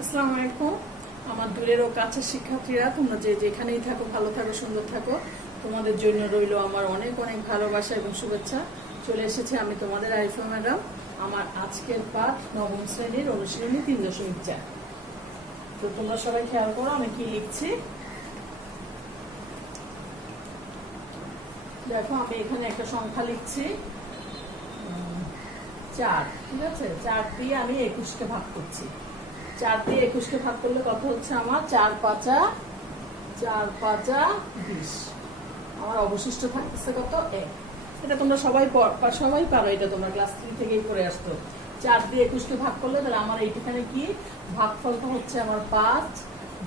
আসসালামু আলাইকুম। আমার দূরের ও কাছের শিক্ষার্থীরা, তোমরা যে যেখানেই থাকো ভালো থাকো, সুন্দর থাকো। তোমাদের জন্য রইল আমার অনেক অনেক ভালোবাসা এবং শুভেচ্ছা। চলে এসেছে আমি তোমাদের আরিফা ম্যাডাম। আমার আজকের পাঠ নবম শ্রেণীর অনুশীলনী 3.4। তো তোমরা সবাই খেয়াল করো আমি কি লিখছি। দেখো আমি এখানে একটা সংখ্যা লিখছি 4। ঠিক আছে, 4 দিয়ে আমি 21কে ভাগ করছি। 4 দিয়ে 21কে ভাগ করলে কত হচ্ছে আমার? 4 5 20। আমার অবশিষ্ট থাকতেছে কত? 1। এটা তোমরা সবাই পারো, এটা তোমরা ক্লাস 3 থেকেই পড়ে আসতো। 4 দিয়ে 21কে ভাগ করলে তাহলে আমার এইখানে কি ভাগফলটা হচ্ছে আমার 5,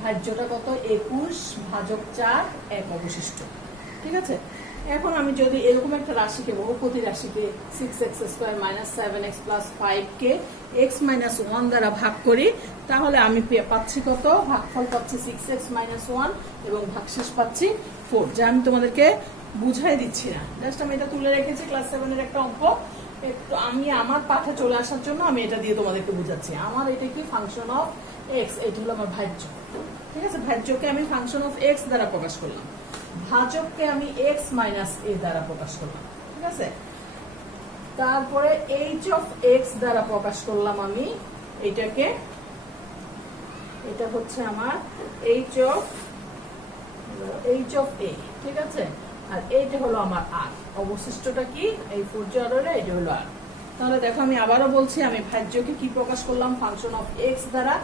ভাজ্যটা কত? 21 ভাজক 4, 1 অবশিষ্ট। ঠিক আছে, এখন আমি যদি এরকম একটা রাশিকে, বহুপদী রাশিকে 6x² - 7x + 5 কে x - 1 দ্বারা ভাগ করি, তাহলে আমি পাচ্ছি কত? ভাগফল পাচ্ছি 6x - 1 এবং ভাগশেষ পাচ্ছি 4। যা আমি তোমাদেরকে বুঝাই দিচ্ছি না, জাস্ট আমি এটা তুলে রেখেছি ক্লাস 7 এর একটা অঙ্ক। একটু আমি আমার পাঠে চলে আসার জন্য আমি এটা দিয়ে তোমাদেরকে বুঝাচ্ছি। আমার এটা কি? Function of x। এটা হলো আমার ভাজ্য। ঠিক আছে, ভাজ্যকে আমি ফাংশন অফ x দ্বারা প্রকাশ করলাম, ভাজককে আমি x - a দ্বারা প্রকাশ করলাম। ঠিক আছে, তারপরে h অফ x দ্বারা প্রকাশ করলাম আমি এটাকে। এটা হচ্ছে আমার h অফ a। ঠিক আছে, আর এইটা হলো আমার r। অবশিষ্টটা কি? এই 4 জ আর এটা হলো r। তাহলে দেখো আমি আবারও বলছি, আমি ভাজ্যকে কি প্রকাশ করলাম? ফাংশন অফ x দ্বারা,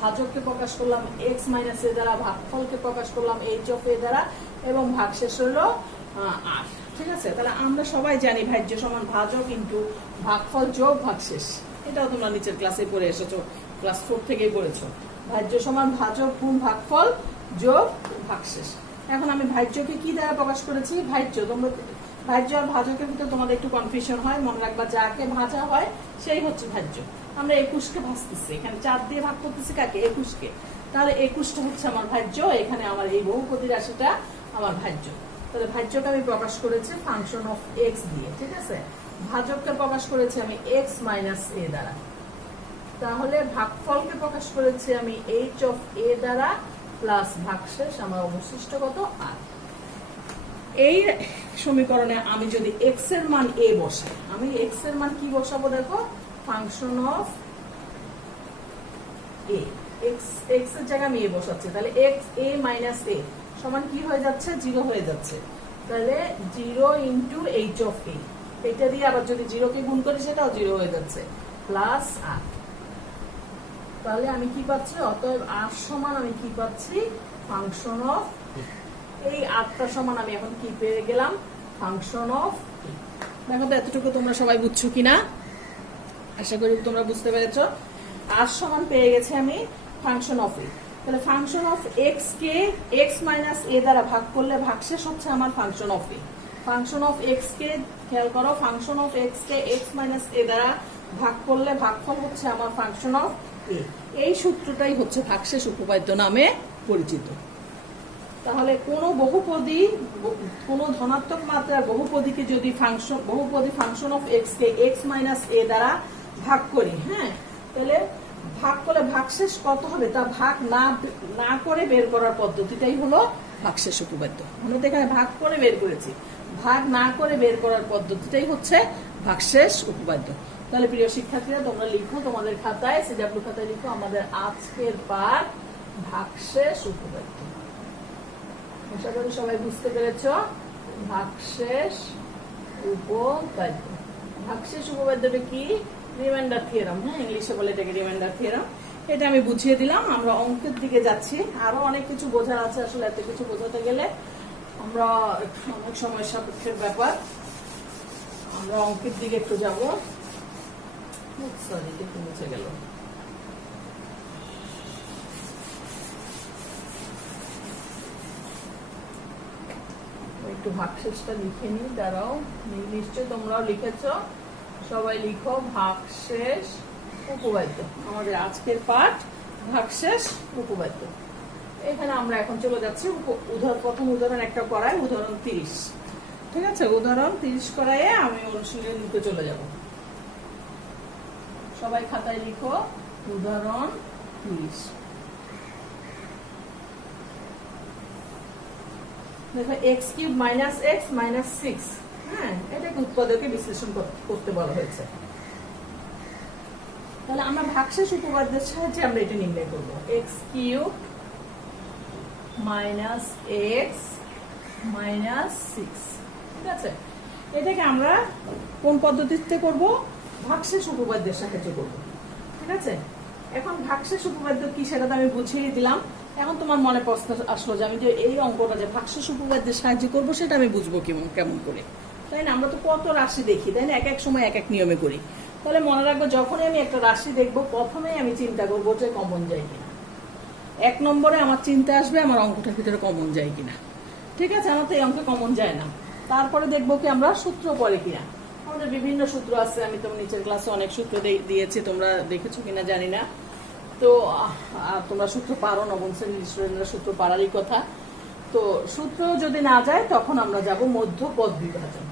ভাজককে প্রকাশ করলাম x - a দ্বারা, ভাগফলকে প্রকাশ করলাম h অফ a দ্বারা এবং ভাগশেষ হলো r। ঠিক আছে, তাহলে আমরা সবাই জানি ভাজ্য সমান ভাজক ইনটু ভাগফল যোগ ভাগশেষ। এটাও তোমরা নিচের ক্লাসে পড়ে এসেছো, ক্লাস 4 থেকেই পড়েছো। ভাজ্য সমান ভাজক গুণ ভাগফল যোগ ভাগশেষ। এখন আমি ভাজ্যকে কি দ্বারা প্রকাশ করেছি? তোমরা ভাজ্য আর ভাজকের ভিতরে তোমাদের একটু কনফিউশন হয়, মনে রাখবা যাকে ভাজা হয় সেই হচ্ছে ভাজ্য। আমরা 21কে ভাজতেছি, এখানে 4 দিয়ে ভাগ করতেছি কাকে? 21কে। তাহলে 21টা হচ্ছে আমার ভাজ্য, এখানে আমার এই বহুপদী রাশিটা আমার ভাজ্য। তাহলে ভাজ্যকে আমি প্রকাশ করেছি ফাংশন অফ x দিয়ে। ঠিক আছে, ভাজককে প্রকাশ করেছি আমি x - a দ্বারা। তাহলে ভাগফলকে প্রকাশ করেছি আমি h অফ a দ্বারা প্লাস ভাগশেষ, আমার অবশিষ্ট কত? r। এই সমীকরণে আমি যদি x এর মান a বসাই, আমি x এর মান কি বসাবো? দেখো, ফাংশন অফ a। x এর জায়গায় আমি a বসাচ্ছি, তাহলে x a - a সমান কি হয়ে যাচ্ছে? 0 হয়ে যাচ্ছে। তাহলে 0 ইন্টু h অফ a, এটা দিয়ে আবার যদি 0 কে গুণ করি সেটাও 0 হয়ে যাচ্ছে, প্লাস r। তাহলে আমি কি পাচ্ছি? অতএব r সমান আমি কি পাচ্ছি? ফাংশন অফ এই rটা সমান আমি এখন কি পেয়ে গেলাম? Function of a। দেখো তো এতটুকু তোমরা সবাই বুঝছো কিনা? আশা করি তোমরা বুঝতে পেরেছো। r সমান পেয়ে গেছে আমি ফাংশন অফ a। তাহলে function of x K x - a দ্বারা ভাগ করলে ভাগশেষ হচ্ছে আমার function of a। Function of x কে খেয়াল করো, function of x K x - a দ্বারা ভাগ করলে ভাগফল হচ্ছে আমার ফাংশন অফ a। এই সূত্রটাই হচ্ছে ভাগশেষ উপপাদ্য নামে পরিচিত। তাহলে কোন ধনাত্মক মাত্রার বহুপদীকে যদি বহুপদী function of x K x - a দ্বারা ভাগ করি, হ্যাঁ, তাহলে ভাগ করলে ভাগশেষ কত হবে তা ভাগ না করে বের করার পদ্ধতিটাই হলো ভাগশেষ উপপাদ্য। আমরা তো এখানে ভাগ করে বের করেছি, ভাগ না করে বের করার পদ্ধতিটাই হচ্ছে ভাগশেষ উপপাদ্য। তাহলে প্রিয় শিক্ষার্থীরা, তোমরা লিখো তোমাদের খাতায়, সিডব্লিউ খাতায় লিখো আমাদের আজকের পাঠ ভাগশেষ উপপাদ্য। আশা করি সবাই বুঝতে পেরেছো। ভাগশেষ উপপাদ্য। ভাগশেষ উপপাদ্যটা কি? Reminder theorem. হ্যাঁ, ইংলিশে বলে এটাকে রিমাইন্ডার থিওরাম। এটা আমি বুঝিয়ে দিলাম। আমরা অঙ্কের দিকে যাচ্ছি, আরো অনেক কিছু বোঝার আছে। আসলে এত কিছু বোঝাতে গেলে আমরা অনেক সময় সাপেক্ষের ব্যাপার। আমরা অঙ্কের দিকে একটু যাবো। সরি, একটু মুছে গেল। একটু ভাগশেষটা লিখে নি, দাঁড়াও। নিশ্চয় তোমরাও লিখেছো, সবাই লিখো ভাগশেষ উপপাদ্য। আমাদের আজকের পাঠ ভাগশেষ উপপাদ্য। এখানে আমরা এখন চলে যাচ্ছি প্রথম উদাহরণ একটা করাই, উদাহরণ 30। ঠিক আছে, উদাহরণ 30 করায় আমি অনুশীলনী চলে যাব। সবাই খাতায় লিখো উদাহরণ 30। দেখো x cube minus x minus 6, হ্যাঁ, এটাকে উৎপাদকে বিশ্লেষণ করতে বলা হয়েছে। তাহলে আমরা ভাগশেষ উপপাদ্যের সাহায্যে আমরা এটা নির্ণয় করব। X cube minus x minus 6, ঠিক আছে। এটাকে আমরা কোন পদ্ধতিতে করব? ভাগশেষ উপপাদ্যের সাহায্যে করব, ঠিক আছে। এখন ভাগশেষ উপপাদ্য কি সেটা তো আমি বুঝিয়ে দিলাম। এখন তোমার মনে প্রশ্ন আসলো যে আমি যে এই অঙ্কটা যে ভাগশেষ উপপাদ্যের সাহায্যে করব সেটা আমি বুঝবো কেমন করে, তাই না? আমরা তো কত রাশি দেখি, তাই না? এক এক সময় এক এক নিয়মে করি। তাহলে মনে রাখবো, যখনই আমি একটা রাশি দেখবো প্রথমেই আমি চিন্তা করবো যে কমন যায় কিনা। 1 নম্বরে আমার চিন্তা আসবে আমার অঙ্কটার ভিতরে কমন যায় কিনা, ঠিক আছে। আমার তো এই অঙ্কে কমন যায় না। তারপরে দেখবো কি আমরা সূত্র পড়ে কিনা। আমাদের বিভিন্ন সূত্র আছে, আমি তো নিচের ক্লাসে অনেক সূত্র দিয়েছি, তোমরা দেখেছো কিনা জানি না। তো তোমরা সূত্র পারো, নবম শ্রেণীর স্টুডেন্টরা সূত্র পারারই কথা। তো সূত্র যদি না যায় তখন আমরা যাব মধ্যপদ বিভাজন।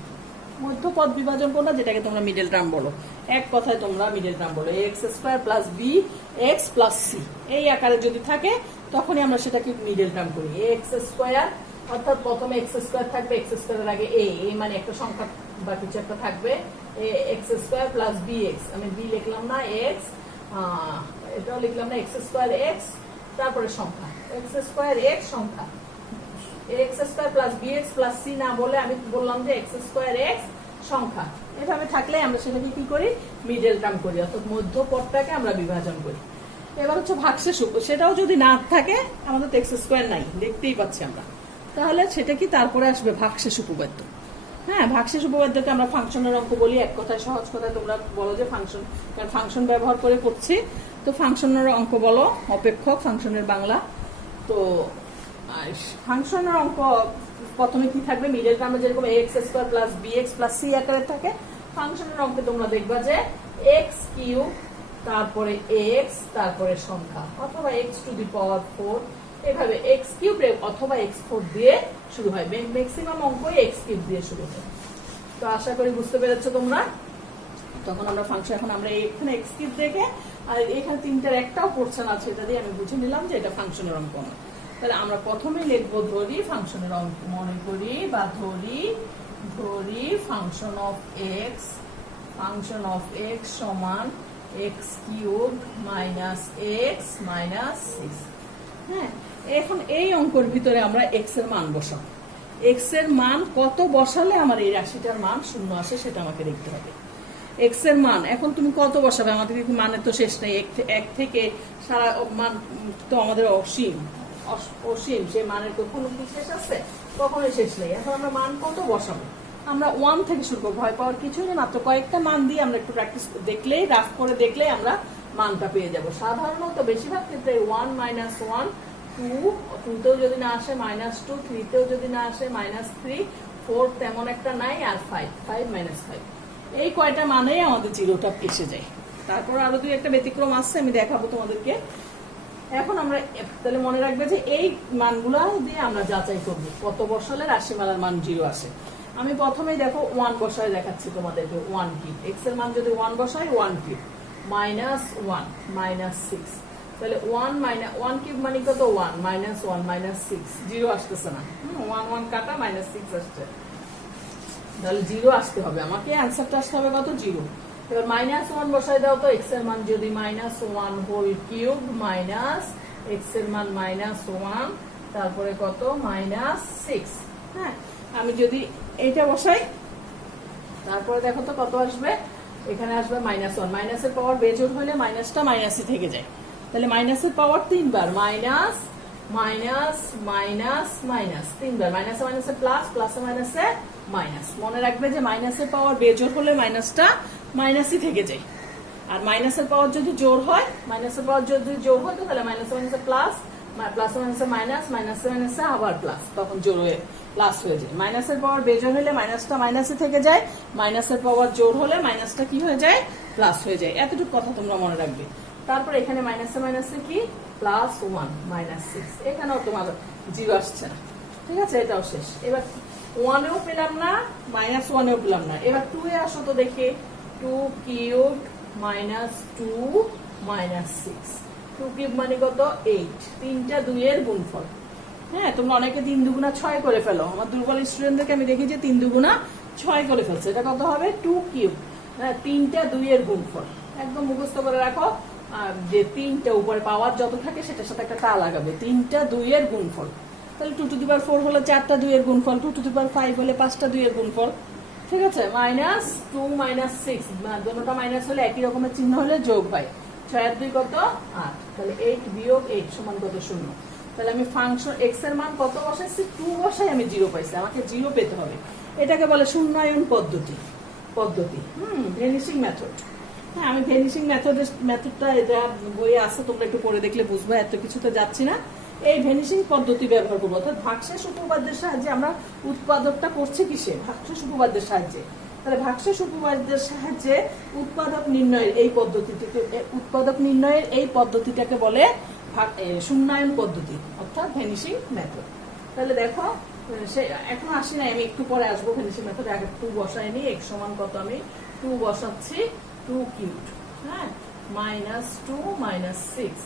মধ্যপদ বিভাজন কোনটা? যেটাকে তোমরা মিডল টার্ম বলো, এক কথায় তোমরা মিডল টার্ম বলো। X square plus b x plus c, এই আকারে যদি থাকে তখনই আমরা সেটাকে মিডল টার্ম করি। এক্স স্কোয়ার অর্থাৎ প্রথমে এক্স স্কোয়ার থাকবে, এক্স স্কোয়ারের আগে এ মানে একটা সংখ্যা বা কিছু একটা থাকবে, x square plus b x, আমি বি লিখলাম না, এক্স, এটাও লিখলাম না, এক্স স্কোয়ার এক্স, তারপরে সংখ্যা এক্স স্কোয়ার এক্স সংখ্যা, x square plus b x plus c না বলে আমি বললাম যে এক্স স্কোয়ার এক্স সংখ্যা। এভাবে থাকলে আমরা সেটাকে কি করি? মিডল টার্ম করি, অর্থাৎ মধ্যপদটাকে আমরা বিভাজন করি। এবার হচ্ছে ভাগশেষ, সেটাও যদি না থাকে, আমাদের তো এক্স স্কোয়ার নাই, দেখতেই পাচ্ছি আমরা, তাহলে সেটা কি তারপরে আসবে ভাগশেষ উপপাদ্য। হ্যাঁ, ভাগশেষ উপপাদ্যকে আমরা ফাংশনের অঙ্ক বলি। এক কথায় সহজ কথায় তোমরা বলো যে ফাংশন, কারণ ফাংশন ব্যবহার করে করছি, তো ফাংশনের অঙ্ক বলো, অপেক্ষক ফাংশনের বাংলা। তো ফাংশনের অঙ্ক প্রথমে কি থাকবে? মিডল টার্মে যেরকম x square plus b x plus c আকারে থাকে, ফাংশনের অঙ্কে তোমরা দেখবা যে এক্স কিউব, তারপরে এক্স, তারপরে সংখ্যা, অথবা এক্স টু দি পাওয়ার 4, এভাবে এক্স কিউব অথবা এক্স 4 দিয়ে শুরু হয়। ম্যাক্সিমাম অঙ্কই এক্স কিউব দিয়ে শুরু হয়। তো আশা করি বুঝতে পেরেছো তোমরা। তখন আমরা ফাংশন, এখন আমরা এখানে এক্স কিউব দেখে, আর এখানে তিনটার একটাও পোর্শন আছে, এটা দিয়ে আমি বুঝে নিলাম যে এটা ফাংশনের অঙ্ক না। তাহলে আমরা প্রথমে লিখবো ধরি ফাংশনের অঙ্ক, মনে করি বা ধরি ফাংশন অফ এক্স সমান x cube minus x minus 6। হ্যাঁ, এখন এই অঙ্কর ভিতরে আমরা এক্স এর মান বসাবো। এক্স এর মান কত বসালে আমার এই রাশিটার মান শূন্য আসে সেটা আমাকে দেখতে হবে। এক্স এর মান এখন তুমি কত বসাবে? আমাদের মানের তো শেষ নেই, এক থেকে সারা মান তো আমাদের অসীম, সেই মানের কোনো কি শেষ আছে? কখনোই শেষ নেই। এখন আমরা মান কত বসাবো? আমরা 1 থেকে শুরু করবো, ভয় পাওয়ার কিছুই নেই, মাত্র কয়েকটা মান দিয়ে আমরা একটু প্র্যাকটিস দেখলেই, রাফ করে দেখলেই আমরা মানটা পেয়ে যাব। সাধারণত বেশিরভাগ ক্ষেত্রে 1 মাইনাস 1, 2তেও যদি না আসে -2, 3তেও যদি না আসে -3, 4 তেমন একটা নাই, আর 5 মাইনাস 5, এই কয়টা মানেই আমাদের জিরোটা এসে যায়। তারপর আরো দুই একটা ব্যতিক্রম আসছে, আমি দেখাবো তোমাদেরকে। এখন আমরা তাহলে মনে রাখবে যে এই মানগুলা দিয়ে আমরা যাচাই করবো কত বসালে রাশিমালার মান 0 আসে। আমি প্রথমেই দেখো 1 বসায় দেখাচ্ছি তোমাদেরকে। 1 কি এক্স এর মান যদি 1 বসাই, 1 কিউব -1 -6, তাহলে 1 কিউব মানে কত? 1 -1 -6, 0 আসতেছে না। 1 কাটা -6 আসছে, তাহলে 0 আসতে হবে আমাকে, অ্যান্সারটা আসতে হবে কত? 0। এবার -1 বসাই দাও তো। এক্স এর মান যদি -1 হোল কিউব মাইনাস এক্স এর মান -1, তারপরে কত? -6। হ্যাঁ, আমি যদি এইটা বসাই, তারপরে দেখো তো কত আসবে? এখানে আসবে -1। মাইনাসের পাওয়ার বেজোড় হলে মাইনাসটা মাইনাসই থেকে যায়, তাহলে মাইনাসের পাওয়ার 3 বার, মাইনাস মাইনাস মাইনাস মাইনাস 3 বার, মাইনাসে মাইনাসে প্লাস, প্লাসে মাইনাসে মাইনাস। মনে রাখবে যে মাইনাসের পাওয়ার বেজোড় হলে মাইনাসটা মাইনাসই থেকে যায়, আর মাইনাসের পাওয়ার যদি জোর হয়, তাহলে মাইনাসে মাইনাসে প্লাস, প্লাসে মাইনাসে মাইনাস, মাইনাসে মাইনাসে আবার প্লাস, তখন জোর হয়ে প্লাস হয়ে যায়। মাইনাসের পাওয়ার বেজোড় হলে মাইনাসটা মাইনাসই থেকে যায়, মাইনাসের পাওয়ার জোর হলে মাইনাসটা কি হয়ে যায়? প্লাস হয়ে যায়। এতটুকু কথা তোমরা মনে রাখবে। তারপর এখানে মাইনাসে মাইনাসে কি? +1 -6, এখানেও তোমার 0 আসছে না, ঠিক আছে, এটাও শেষ। এবার 1এও পেলাম না, -1এও পেলাম না। এবার 2 এ আসো তো দেখি, 2 কিউব -2 -6, 2 কিউব মানে কত 8, তিনটা 2 এর গুণফল। হ্যাঁ, তোমরা অনেকে 3 দুগুণা 6 করে ফেলো। আমার দুর্বল স্টুডেন্টদেরকে আমি দেখি যে 3 দুগুণা 6 করে ফেলছে। এটা কত হবে 2 কিউব। হ্যাঁ, তিনটা 2 এর গুণফল একদম মুখস্থ করে রাখো। যে তিনটা উপরে পাওয়ার যত থাকে সেটার সাথে একটা টা লাগাবে, তিনটা 2 এর গুণফল। তাহলে 2 টু দি পাওয়ার 4 হলো 4টা 2 এর গুণফল, 2 টু দি পাওয়ার 5 হলে 5টা 2 এর গুণফল। ঠিক আছে, -2 -6 দুটোটা মাইনাস হলে একই রকমের চিহ্ন হলে যোগ হয়। 6 আর 2 কত 8, তাহলে 8 বিয়োগ 8 সমান কত 0। তাহলে আমি ফাংশন x এর মান কত বসাইছি 2 বসাই আমি 0 পাইছি, আমাকে 0 পেতে হবে। এটাকে বলে শূন্যায়ন পদ্ধতি। ভেনিশিং মেথড। হ্যাঁ, আমি ভেনিশিং মেথডটা এটা বইয়ে আছে, তোমরা একটু পড়ে দেখলে বুঝবে, এত কিছুতে যাচ্ছি না। এই ভেনিশিং পদ্ধতি ব্যবহার করবো, অর্থাৎ ভাগশেষ উপপাদ্যের সাহায্যে আমরা উৎপাদকটা করছি কিসে, ভাগশেষ উপপাদ্যের সাহায্যে। তাহলে ভাগশেষ উপপাদ্যের সাহায্যে উৎপাদক নির্ণয়ের এই পদ্ধতিটাকে বলে শূন্যায়ন পদ্ধতি, অর্থাৎ ভেনিশিং মেথড। তাহলে দেখো, সে এখন আসি না, আমি একটু পরে আসবো ভেনিশিং মেথড। আগে 2 বসাইনি, x সমান কত আমি 2 বসাচ্ছি, 2 কিউব। হ্যাঁ, -2 -6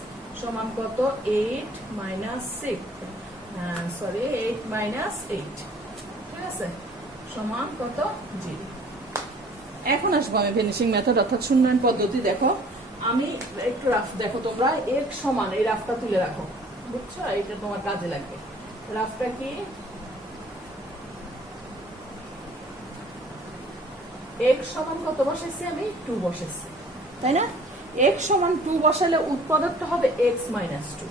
সমান কত 8 -6, সরি 8 -8, ঠিক আছে, সমান কত 0। এখন আসবো আমি ভেনিশিং মেথড অর্থাৎ শূন্যায়ন পদ্ধতি। দেখো, আমি একটু রাফ দেখো তোমরা, x সমান, এই রাফটা তুলে রাখো, বুঝছো, এটা তোমার কাজে লাগবে। রাফটা কি, x সমান কত বসাইছি আমি 2 বসাইছি, তাই না? x সমান 2 বসালে উৎপাদকটা হবে x - 2,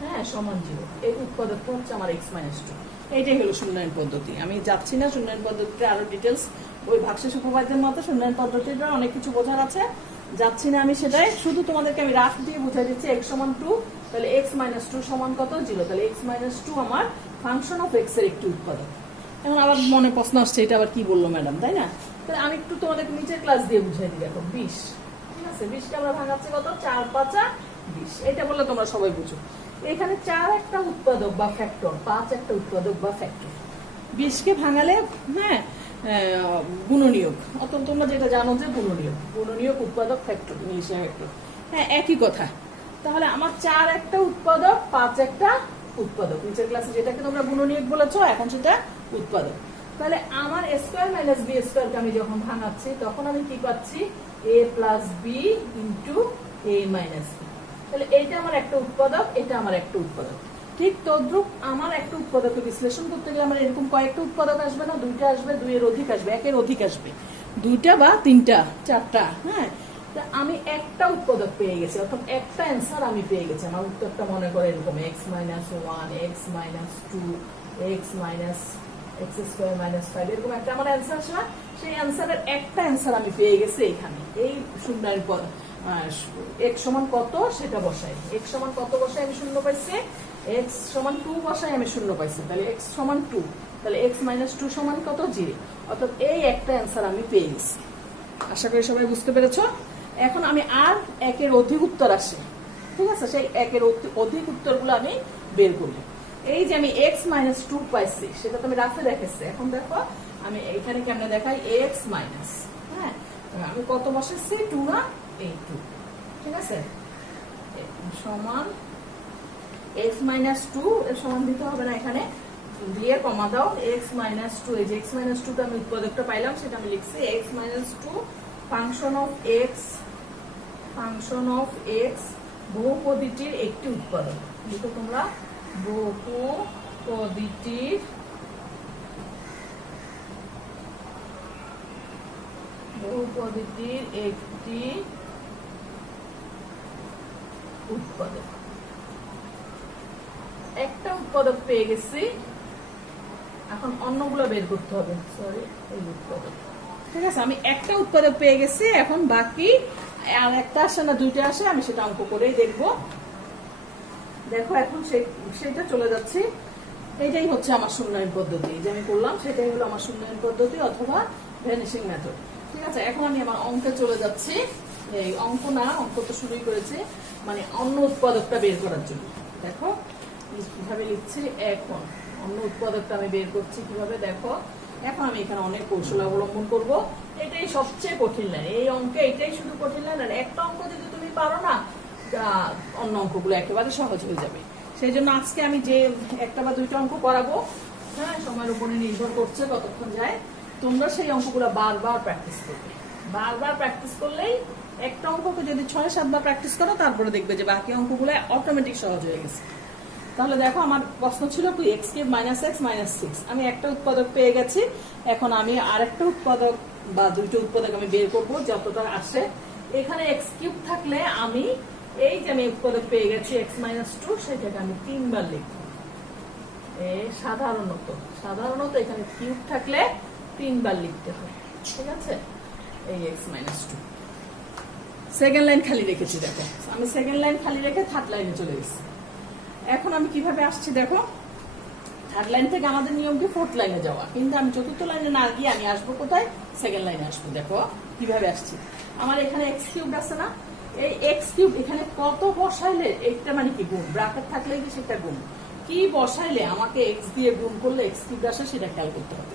হ্যাঁ, সমান 0। এই উৎপাদকটা হচ্ছে আমার x - 2। এইটাই হলো শূন্যায়ন পদ্ধতি। আমি যাচ্ছি না শূন্যায়ন পদ্ধতিটা আরো ডিটেলস, ওই ভাগশেষ উপপাদ্যের মতো শূন্যায়ন পদ্ধতিটা অনেক কিছু বোঝার আছে, যাচ্ছি না আমি সেটাই। শুধু তোমাদেরকে আমি রাফ দিয়ে বুঝাই দিচ্ছি। x সমান 2, তাহলে x - 2 সমান কত 0, তাহলে x - 2 আমার ফাংশন অফ x এর একটি উৎপাদক। এখন আবার মনে প্রশ্ন আসছে, এটা আবার কি বললো ম্যাডাম, তাই না? তাহলে আমি একটু তোমাদেরকে নিচের ক্লাস দিয়ে বুঝাই দিই। দেখো 20, ঠিক আছে, 20কে আমরা ভাঙাচ্ছি কত 4 5 20, এটা বললে তোমরা সবাই বুঝো। এখানে 4 একটা উৎপাদক বা ফ্যাক্টর, 5 একটা উৎপাদক বা ফ্যাক্টর। 20কে ভাঙালে হ্যাঁ গুণনীয়ক, অর্থাৎ তোমরা যেটা জানো যে গুণনীয়ক উৎপাদক ফ্যাক্টর, ইংলিশে ফ্যাক্টর, হ্যাঁ একই কথা। তাহলে আমার 4 একটা উৎপাদক, 5 একটা উৎপাদক। নিচের ক্লাসে যেটাকে তোমরা গুণনীয়ক বলেছো, এখন সেটা উৎপাদক। তাহলে আমার a² - b² কে আমি যখন ভাঙাচ্ছি তখন আমি কি পাচ্ছি a + b * a - b। তাহলে এইটা আমার একটা উৎপাদক, এটা আমার একটা উৎপাদক। ঠিক তদ্রূপ আমার একটা উৎপাদককে বিশ্লেষণ করতে গেলে আমার এরকম কয়েকটা উৎপাদক আসবে না, 2টা আসবে, 2 এর অধিক আসবে, 1 এর অধিক আসবে, 2টা বা 3টা 4টা। হ্যাঁ, আমি একটা উৎপাদক পেয়ে গেছি, অর্থাৎ একটা অ্যান্সার আমি পেয়ে গেছি। আমার উত্তরটা মনে করে এরকম x - 1, x - 2, x - x² - 5, এরকম একটা আমার অ্যান্সার আসে না? সেই অ্যান্সারের একটা অ্যান্সার আমি পেয়ে গেছি এখানে। এই শূন্যায়ন পদ x সমান কত সেটা বসাই, x সমান কত বসাই আমি শূন্য পাইছি, x সমান 2 বসাই আমি শূন্য পাইছি, তাহলে x সমান 2, তাহলে x - 2 সমান কত 0, অর্থাৎ এই একটা অ্যান্সার আমি পেয়ে গেছি। আশা করি সবাই বুঝতে পেরেছো। এখন আমি আর 1 এর অধিক উত্তর আসে, ঠিক আছে, সেই 1 এর অধিক উত্তরগুলো আমি বের করি। এই যে আমি x - 2 পাইছি, সেটা তো আমি রাফে দেখেছি। এখন দেখো আমি এখানে কেমনে দেখাই, x মাইনাস, হ্যাঁ আমি কত বসাচ্ছি 2 না, এই 2, ঠিক আছে, সমান x - 2 এর সমান দিতে হবে না, এখানে দিয়ে কমা দাও, x - 2, এই যে x - 2 টা আমি উৎপাদকটা পাইলাম, সেটা আমি লিখছি x - 2 ফাংশন অফ x বহুপদীটির একটি উৎপাদক। লিখো তোমরা, বহুপদীটির একটি উৎপাদক। একটা উৎপাদক পেয়ে গেছি, এখন অন্যগুলো বের করতে হবে। সরি, এই উৎপাদক, ঠিক আছে, আমি একটা উৎপাদক পেয়ে গেছি। এখন বাকি আর একটা আসে না, 2টা আসে, আমি সেটা অঙ্ক করেই দেখবো। দেখো এখন সেটা চলে যাচ্ছে। এইটাই হচ্ছে আমার শূন্যায়ন পদ্ধতি, যে আমি করলাম সেটাই হলো আমার শূন্যায়ন পদ্ধতি অথবা ভ্যানিশিং মেথড। ঠিক আছে, এখন আমি আমার অঙ্কে চলে যাচ্ছি। এই অঙ্ক না, অঙ্ক তো শুরুই করেছে, মানে অন্য উৎপাদকটা বের করার জন্য। দেখো কিভাবে লিখছি, এখন অন্য উৎপাদকটা আমি বের করছি কিভাবে। দেখো এখন আমি এখানে অনেক কৌশল অবলম্বন করব। এটাই সবচেয়ে কঠিন লাইন এই অঙ্কে, এটাই শুধু কঠিন লাইন। আর একটা অঙ্ক যদি তুমি পারো না, অন্য অঙ্কগুলো একেবারে সহজ হয়ে যাবে। সেই জন্য আজকে আমি যে একটা বা দুইটা অঙ্ক করাবো, হ্যাঁ, সময়ের উপরে নির্ভর করছে কতক্ষণ যায়, তোমরা সেই অঙ্কগুলো বারবার প্র্যাকটিস করবে। বারবার প্র্যাকটিস করলেই একটা অঙ্ককে যদি 6-7 বার প্র্যাকটিস করো, তারপরে দেখবে যে বাকি অঙ্কগুলো অটোমেটিক সহজ হয়ে গেছে। তাহলে দেখো, আমার প্রশ্ন ছিল কি x cube minus x minus 6। আমি একটা উৎপাদক পেয়ে গেছি, এখন আমি আরেকটা উৎপাদক বা দুইটা উৎপাদক আমি বের করবো যতটা আসে। এখানে x কিউব থাকলে আমি এই যে আমি উৎপাদক পেয়ে গেছি x মাইনাস 2, সেটাকে আমি 3 বার লিখবো। সাধারণত এখানে কিউব থাকলে 3 বার লিখতে হয়, ঠিক আছে। এই x মাইনাস 2 সেকেন্ড লাইন খালি রেখেছি। দেখো, আমি সেকেন্ড লাইন খালি রেখে থার্ড লাইনে চলে গেছি। এখন আমি কিভাবে আসছি দেখো, থার্ড লাইন থেকে আমাদের নিয়ম কি ফোর্থ লাইনে যাওয়া, কিন্তু আমি চতুর্থ লাইনে না গিয়ে আমি আসবো কোথায়, সেকেন্ড লাইনে আসবো। দেখো কিভাবে আসছি, আমার এখানে এক্স কিউব আছে না, এই এক্স কিউব এখানে কত বসাইলে, একটা মানে কি গুণ, ব্র্যাকেট থাকলে কি সেটা গুণ, কি বসাইলে আমাকে এক্স দিয়ে গুণ করলে এক্স কিউব আসে সেটা খেয়াল করতে হবে।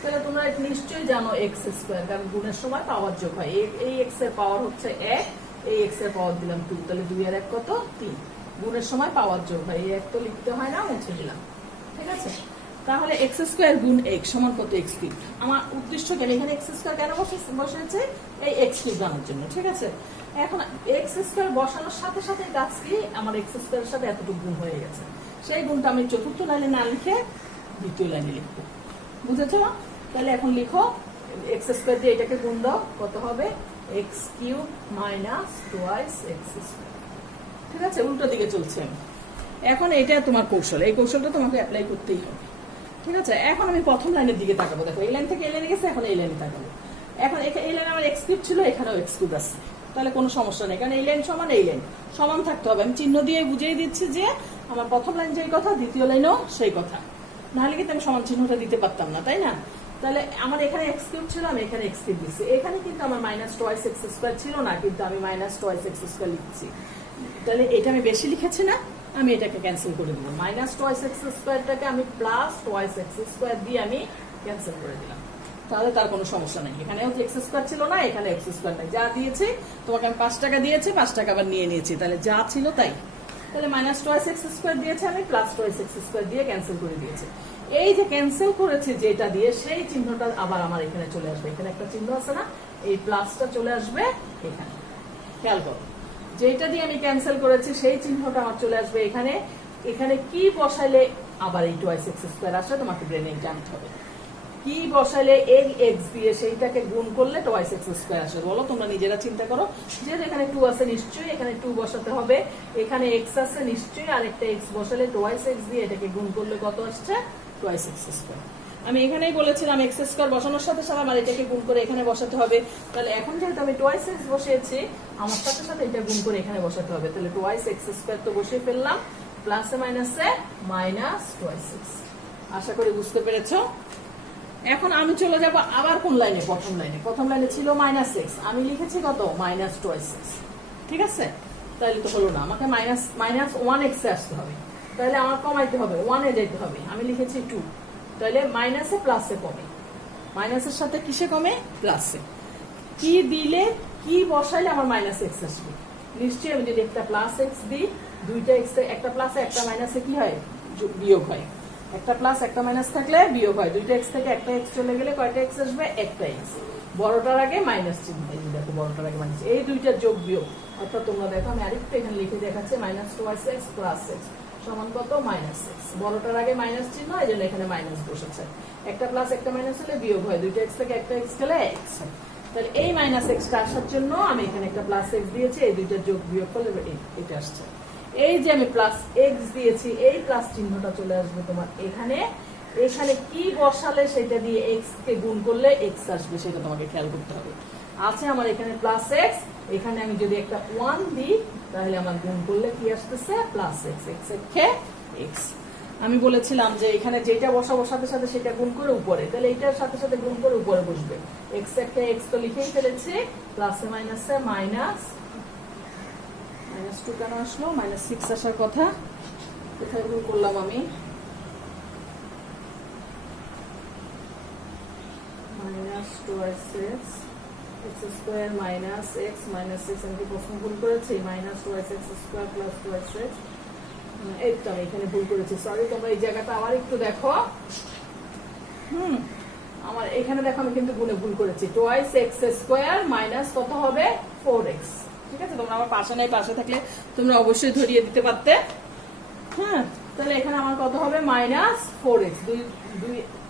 তাহলে তোমরা নিশ্চয়ই জানো এক্স স্কোয়ার, কারণ গুণের সময় পাওয়ার যোগ হয়। এই এক্স এর পাওয়ার হচ্ছে 1, এই এক্স এর পাওয়ার দিলাম 2, তাহলে 2 আর 1 কত, 3। গুণের সময় পাওয়ার যোগ হয়, এই 1 তো লিখতে হয় না, মুছে দিলাম, ঠিক আছে। তাহলে এক্স স্কোয়ার গুণ এক্স সমান কত, এক্স কিউব। আমার উদ্দেশ্য কেন, এখানে এক্স স্কোয়ার কেন বসেছে, এই এক্স কিউব জানার জন্য, ঠিক আছে। এখন এক্স স্কোয়ার বসানোর সাথে সাথে কাজ কি, আমার এক্স স্কোয়ারের সাথে এতটুকু গুণ হয়ে গেছে। সেই গুণটা আমি চতুর্থ লাইনে না লিখে দ্বিতীয় লাইনে লিখবো, বুঝেছো? তাহলে এখন লিখো, এক্স স্কোয়ার দিয়ে এটাকে গুণ দাও, কত হবে, x cube minus twice x square, ঠিক আছে। উল্টো দিকে চলছে আমি। এখন এটা তোমার কৌশল, এই কৌশলটা তোমাকে অ্যাপ্লাই করতেই হবে, ঠিক আছে। এখন আমি প্রথম লাইনের দিকে তাকাবো। দেখো, এই লাইন থেকে এই লাইনে গেছে, এখন এই লাইনে তাকাবো। এখন এই লাইনে আমার এক্স কিউব ছিল, এখানেও এক্স কিউব আছে, তাহলে কোনো সমস্যা নেই, কারণ এই লাইন সমান এই লাইন সমান থাকতে হবে। আমি চিহ্ন দিয়ে বুঝিয়ে দিচ্ছি যে আমার প্রথম লাইন যেই কথা, দ্বিতীয় লাইনও সেই কথা, নাহলে কিন্তু আমি সমান চিহ্নটা দিতে পারতাম না, তাই না। তাহলে আমার এখানে এক্স কিউব ছিল, আমি এখানে এক্স কিউব দিচ্ছি। এখানে কিন্তু আমার মাইনাস টুয়াইস এক্স স্কোয়ার ছিল না, কিন্তু আমি মাইনাস টুয়াইস এক্স স্কোয়ার লিখছি। তাহলে এটা আমি বেশি লিখেছি না, আমি এটাকে ক্যান্সেল করে দিব। মাইনাস টুয়াইস এক্স স্কোয়ারটাকে আমি প্লাস টুয়াইস এক্স স্কোয়ার দিয়ে আমি ক্যান্সেল করে দিলাম। তাহলে তার কোনো সমস্যা নেই, এখানেও যে এক্স স্কোয়ার ছিল না, এখানে এক্স স্কোয়ার নাই, যা দিয়েছে তোমাকে আমি 5 টাকা দিয়েছি, 5 টাকা আবার নিয়ে নিয়েছি, তাহলে যা ছিল তাই। তাহলে মাইনাস টুয়াইস এক্স স্কোয়ার দিয়েছে, আমি প্লাস টুয়াইস এক্স স্কোয়ার দিয়ে ক্যান্সেল করে দিয়েছি। এই যে ক্যান্সেল করেছে যেটা দিয়ে, সেই চিহ্নটা আবার আমার এখানে চলে আসবে। এখানে একটা চিহ্ন আছে না, এই প্লাসটা চলে আসবে এখানে, খেয়াল করো। যেটা দিয়ে আমি ক্যান্সেল করেছি সেই চিহ্নটা আমার চলে আসবে এখানে। এখানে কি বসাইলে আবার এই টুয়াইস এক্স স্কোয়ার আসে, তোমাকে ব্রেনে জানতে হবে। কি বসাইলে এই এক্স দিয়ে সেইটাকে গুণ করলে টুয়াইস এক্স স্কোয়ার আসে, বলো তোমরা নিজেরা চিন্তা করো। যেহেতু এখানে 2 আছে, নিশ্চয়ই এখানে 2 বসাতে হবে। এখানে এক্স আছে, নিশ্চয়ই আরেকটা এক্স বসালে টুয়াইস এক্স দিয়ে এটাকে গুণ করলে কত আসছে, টুয়াইস এক্স স্কোয়ার। আমি এখানেই বলেছিলাম এক্স স্কোয়ার বসানোর সাথে সাথে আমার এটাকে গুণ করে এখানে বসাতে হবে। তাহলে এখন যেহেতু আমি টুয়াইস এক্স বসিয়েছি, আমার সাথে সাথে এটা গুণ করে এখানে বসাতে হবে। তাহলে টুয়াইস এক্স স্কোয়ার তো বসিয়ে ফেললাম, প্লাসে মাইনাসে মাইনাস টুয়াইস এক্স। আশা করি বুঝতে পেরেছো। এখন আমি চলে যাব আবার কোন লাইনে, প্রথম লাইনে ছিল মাইনাস এক্স, আমি লিখেছি কত, মাইনাস টুয়াইস এক্স, ঠিক আছে। তাহলে তো হলো না, আমাকে মাইনাস 1 এক্সে আসতে হবে। তাহলে আমার কমাইতে হবে, 1 এ যেতে হবে। আমি লিখেছি 2, তাহলে মাইনাসে প্লাসে কমে, মাইনাসের সাথে কিসে কমে, প্লাসে। কি দিলে, কি বসাইলে আমার মাইনাস এক্স আসবে, নিশ্চয়ই আমি যদি একটা প্লাস এক্স দিই, দুইটা এক্স, একটা প্লাসে একটা মাইনাসে কি হয়, বিয়োগ হয়। একটা প্লাস একটা মাইনাস থাকলে বিয়োগ হয়। দুইটা এক্স থেকে একটা এক্স চলে গেলে কয়টা এক্স আসবে, একটা এক্স। বড়টার আগে মাইনাস চিহ্ন, এই দেখো বড়টার আগে মাইনাস, এই দুইটা যোগ বিয়োগ। অর্থাৎ তোমরা দেখো, আমি আরেকটু এখানে লিখে দেখাচ্ছি, minus twice x plus x সমান কত, মাইনাস এক্স। বড়টার আগে মাইনাস চিহ্ন, এই জন্য এখানে মাইনাস বসেছে। একটা প্লাস একটা মাইনাস হলে বিয়োগ হয়, দুইটা এক্স থেকে একটা এক্স গেলে এক্স হয়। তাহলে এই মাইনাস এক্সটা আসার জন্য আমি এখানে একটা প্লাস এক্স দিয়েছি, এই দুইটা যোগ বিয়োগ করলে এটা আসছে। এই যে আমি প্লাস এক্স দিয়েছি, এই প্লাস চিহ্নটা চলে আসবে তোমার এখানে। এখানে কি বসালে সেটা দিয়ে এক্স কে গুণ করলে এক্স আসবে, সেটা তোমাকে খেয়াল করতে হবে। আছে আমার এখানে প্লাস এক্স, এখানে আমি যদি একটা 1 দিই, তাহলে আমার গুণ করলে কি আসতেছে, প্লাস এক্স, এক্স একে এক্স। আমি বলেছিলাম যে এখানে যেটা বসাবো সাথে সাথে সেটা গুণ করে উপরে, তাহলে এইটার সাথে সাথে গুণ করে উপরে বসবে। এক্স একে এক্স তো লিখেই ফেলেছি, প্লাসে মাইনাসে মাইনাস 2 কেন আসলো, -6 আসার কথা, কোথায় ভুল করলাম আমি, -2x x square minus x আমি কি প্রশ্ন ভুল করেছি? Minus twice x square plus twice x, এই তো আমি এখানে ভুল করেছি, সরি। তোমরা এই জায়গাটা আবার একটু দেখো। আমার এখানে দেখো আমি কিন্তু গুণে ভুল করেছি। টুয়াইস এক্স স্কোয়ার মাইনাস কত হবে? 4x। ঠিক আছে, তোমরা আমার পাশে নাই, পাশে থাকলে তোমরা অবশ্যই ধরিয়ে দিতে পারতে। হ্যাঁ, তাহলে এখানে আমার কত হবে? Minus 4x,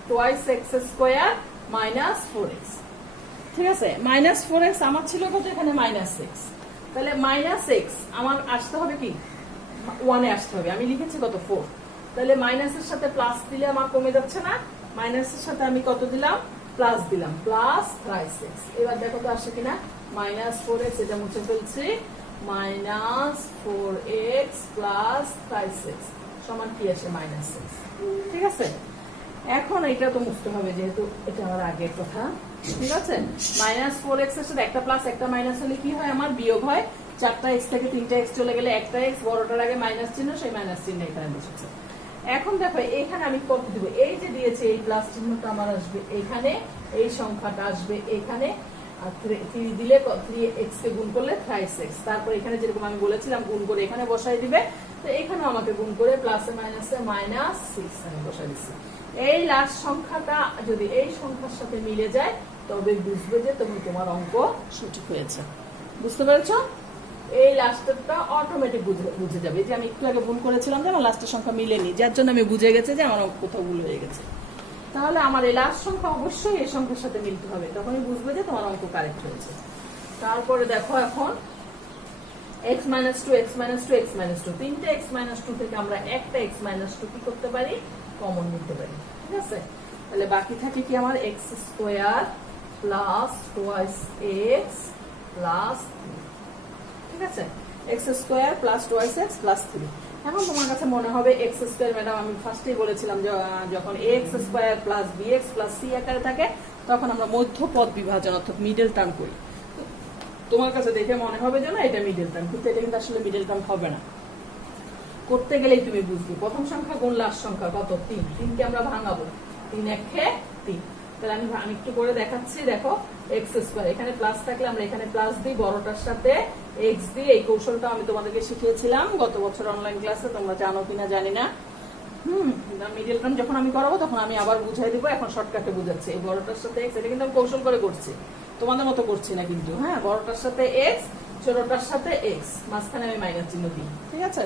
twice x square minus 4x। ঠিক আছে, মাইনাস 4x আমার ছিল কত? এখানে মাইনাস 6। তাহলে মাইনাস এক্স আমার আসতে হবে কি? 1 এ আসতে হবে। আমি লিখেছি কত? 4। তাহলে মাইনাসের সাথে প্লাস দিলে আমার কমে যাচ্ছে না? মাইনাসের সাথে আমি কত দিলাম? প্লাস দিলাম, প্লাস থ্রাইস এক্স। এবার দেখো তো আসে কিনা? মাইনাস 4x, এটা মুছে ফেলছি। Minus 4x plus thrice x সমান কি আসে? মাইনাস 6। ঠিক আছে, এখন এটা তো মুছতে হবে যেহেতু এটা আমার আগের কথা। ঠিক আছে, মাইনাস 4x এর সাথে একটা প্লাস একটা মাইনাস হলে কি হয়? আমার বিয়োগ হয়। 4টা x থেকে 3টা x চলে গেলে একটা x, বড়টার আগে মাইনাস চিহ্ন, সেই মাইনাস চিহ্ন এখানে বসেছে। এখন দেখো এখানে আমি কত দিব? এই যে দিয়েছে এই প্লাস চিহ্নটা আমার আসবে এখানে, এই সংখ্যাটা আসবে এখানে, আর 3 দিলে 3x কে গুণ করলে থ্রাইস এক্স। তারপর এখানে যেরকম আমি বলেছিলাম গুণ করে এখানে বসাই দিবে। তো এখানেও আমাকে গুণ করে প্লাসে মাইনাসে মাইনাস 6 আমি বসাই দিচ্ছি। এই লাস্ট সংখ্যাটা যদি এই সংখ্যার সাথে মিলে যায় তবে বুঝবে যে তুমি তোমার অঙ্ক সঠিক হয়েছে। বুঝতে পেরেছো? এই লাস্টেরটা অটোমেটিক বুঝে যাবে। যে আমি একটু আগে ভুল করেছিলাম যে আমার লাস্টের সংখ্যা মিলেনি, যার জন্য আমি বুঝে গেছে যে আমার অঙ্ক কোথাও ভুল হয়ে গেছে। তাহলে আমার এই লাস্ট সংখ্যা অবশ্যই এই সংখ্যার সাথে মিলতে হবে, তখনই বুঝবে যে তোমার অঙ্ক কারেক্ট হয়েছে। তারপরে দেখো এখন x minus 2, x minus 2, x minus 2, তিনটে x minus 2 থেকে আমরা একটা x minus 2 কি করতে পারি? কমন নিতে পারি। ঠিক আছে, তাহলে বাকি থাকে কি আমার? x square plus twice x plus 3। ঠিক আছে, x square plus twice x plus 3। এখন তোমার কাছে মনে হবে x স্কোয়ার, ম্যাডাম আমি ফার্স্টেই বলেছিলাম যে যখন x square plus bx plus c আকারে থাকে তখন আমরা মধ্যপদ বিভাজন অর্থাৎ মিডল টার্ম করি। তোমার কাছে দেখে মনে হবে যে না এটা মিডল টার্ম, কিন্তু এটা কিন্তু আসলে মিডল টার্ম হবে না। করতে গেলেই তুমি বুঝবে। প্রথম সংখ্যা গুণ লাস্ট সংখ্যা কত? 3। 3কে আমরা ভাঙাবো, 3 একে 3। তাহলে আমি একটু করে দেখাচ্ছি। দেখো x স্কয়ার, এখানে প্লাস থাকলে আমরা এখানে প্লাস দিই, বড়টার সাথে x দিই। এই কৌশলটা আমি তোমাদেরকে শিখিয়েছিলাম গত বছর অনলাইন ক্লাসে, তোমরা জানো কিনা জানি না। মিডল টার্ম যখন আমি করাবো তখন আমি আবার বুঝাই দিব, এখন শর্টকাটে বুঝাচ্ছি। এই বড়টার সাথে x, এটা কিন্তু আমি কৌশল করে করছি, তোমাদের মতো করছি না কিন্তু। হ্যাঁ, বড়টার সাথে x, ছোটটার সাথে x, মাঝখানে আমি মাইনাস চিহ্ন দিই। ঠিক আছে,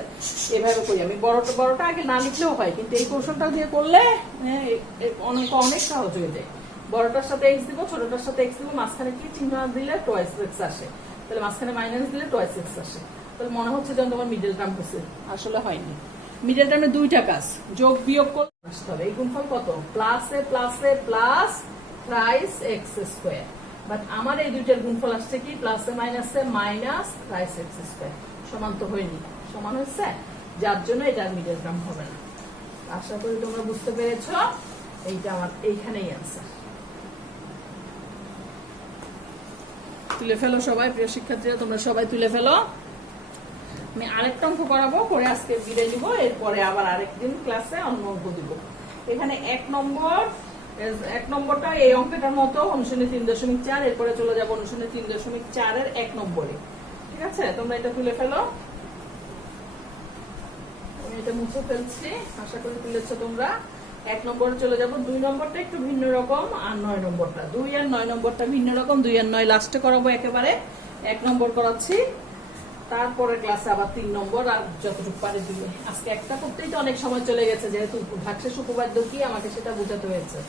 এভাবে করি আমি। বড়টা আগে না লিখলেও হয়, কিন্তু এই কৌশলটা দিয়ে করলে অঙ্ক অনেক সহজ হয়ে যায়। বড়টার সাথে x দিব, ছোটটার সাথে x দিব, মাঝখানে কি চিহ্ন দিলে টুয়াইস x আসে, তাহলে মাঝখানে মাইনাস দিলে টুয়াইস x আসে। তাহলে মনে হচ্ছে যেন তোমার মিডল টার্ম হচ্ছে, আসলে হয়নি। মিডল টার্মে দুইটা কাজ, যোগ বিয়োগ করতে হবে। এই গুণফল কত? প্লাসে প্লাসে plus thrice x square. But আমার এই দুইটার গুণফল আসছে কি? প্লাসে মাইনাসে মাইনাস থ্রাইস এক্স স্কোয়ার। সমান তো হয়নি, সমান হচ্ছে, যার জন্য এটা মিডল টার্ম হবে না। আশা করি তোমরা বুঝতে পেরেছো। এইটা আমার এইখানেই আনসার। তুলে ফেলো সবাই, প্রিয় শিক্ষার্থীরা তোমরা সবাই তুলে ফেলো। আমি আরেকটা অঙ্ক করাবো, করে আজকে বিদায় নিব। এরপরে আবার আরেকদিন ক্লাসে অন্য অঙ্ক দিব। এখানে এক নম্বরটা এই অঙ্কটার মতো অনুশীলনী 3.4, এরপরে চলে যাবো অনুশীলনী 3.4 এর 1 নম্বরে। ঠিক আছে, তোমরা এটা তুলে ফেলো। আমি এটা মুছে ফেলছি, আশা করি তুলেছো তোমরা। 1 নম্বরে চলে যাবো। 2 নম্বরটা একটু ভিন্ন রকম, আর 9 নম্বরটা, 2 আর 9 নম্বরটা ভিন্ন রকম। 2 আর 9 লাস্টে করাবো, একেবারে 1 নম্বর করাচ্ছি। তারপরে ক্লাসে আবার 3 নম্বর, আর যতটুকু পারে দিবে। আজকে একটা করতেই তো অনেক সময় চলে গেছে, যেহেতু ভাগশেষ উপপাদ্য কি আমাকে সেটা বোঝাতে হয়েছে।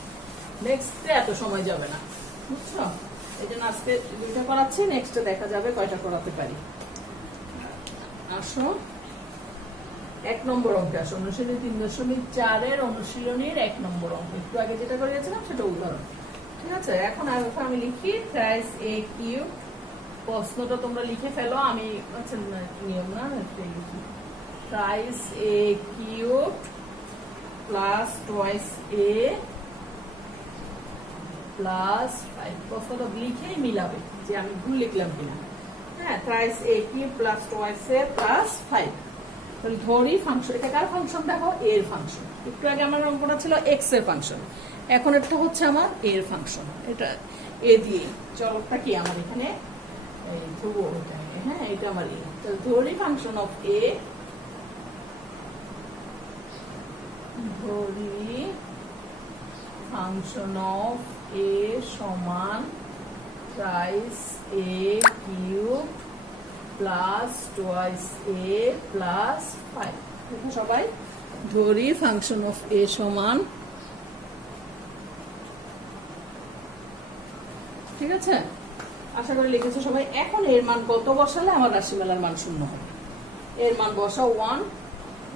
নেক্সটে এত সময় যাবে না, বুঝছো? এই জন্য আজকে 2টা করাচ্ছি, নেক্সটে দেখা যাবে কয়টা করাতে পারি। আসো 1 নম্বর অঙ্কে আসো, অনুশীলনী 3.4 এর অনুশীলনীর 1 নম্বর অঙ্ক। একটু আগে যেটা করিয়েছিলাম সেটা উদাহরণ। ঠিক আছে, এখন আমি লিখি থ্রাইস এ কিউব। প্রশ্নটা তোমরা লিখে ফেলো, আমি আচ্ছা নিয়ম না লিখি। থ্রাইস এ কিউব প্লাস টুয়াইস এ প্লাস 5। প্রশ্নটা লিখেই মিলাবে যে আমি ভুল লিখলাম কিনা। হ্যাঁ, থ্রাইস এ কিউব প্লাস টুয়াইস এ প্লাস 5। তাহলে ধরি ফাংশন, এটা কার ফাংশন? দেখো এর ফাংশন। একটু আগে আমার অঙ্কটা ছিল এক্স এর ফাংশন, এখন এটা হচ্ছে আমার এর ফাংশন। এটা এ দিয়ে, চলকটা কি আমার এখানে এই ধ্রুব, হ্যাঁ এটা আমার এ, তাহলে ধরি ফাংশন অফ এ, ধরি ফাংশন অফ এ সমান থ্রাইস এ কিউব প্লাস টুয়াইস এ প্লাস 5। দেখো সবাই, ধরি ফাংশন অফ এ সমান, ঠিক আছে, আশা করি লিখেছো সবাই। এখন এর মান কত বসালে আমার রাশিমালার মান শূন্য হবে? এর মান বসাও 1,